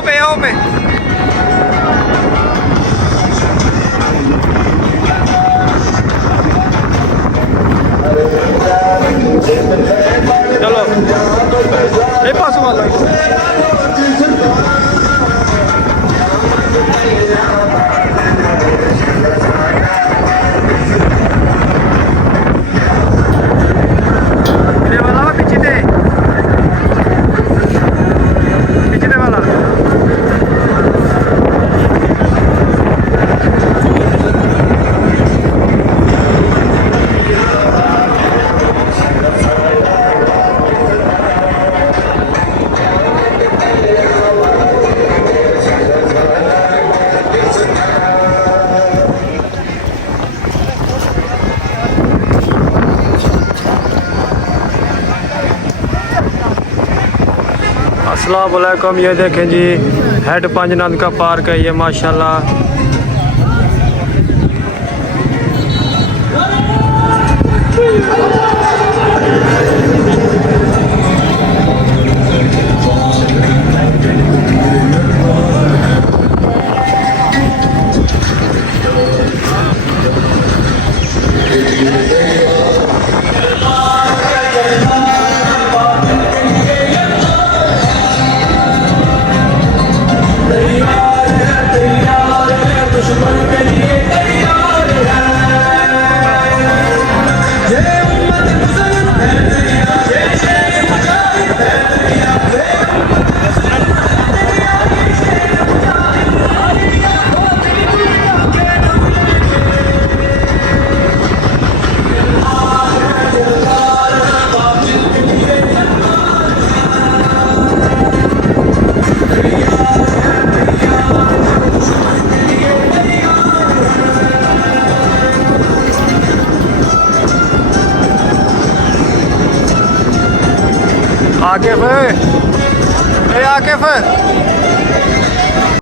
पे चलो ये पास वाला ये वाला पीछे दे वाला अस्सलाम वालेकुम। ये देखें जी हेड पंजनंद का पार्क है ये माशाल्लाह। आकिफ, आकिफ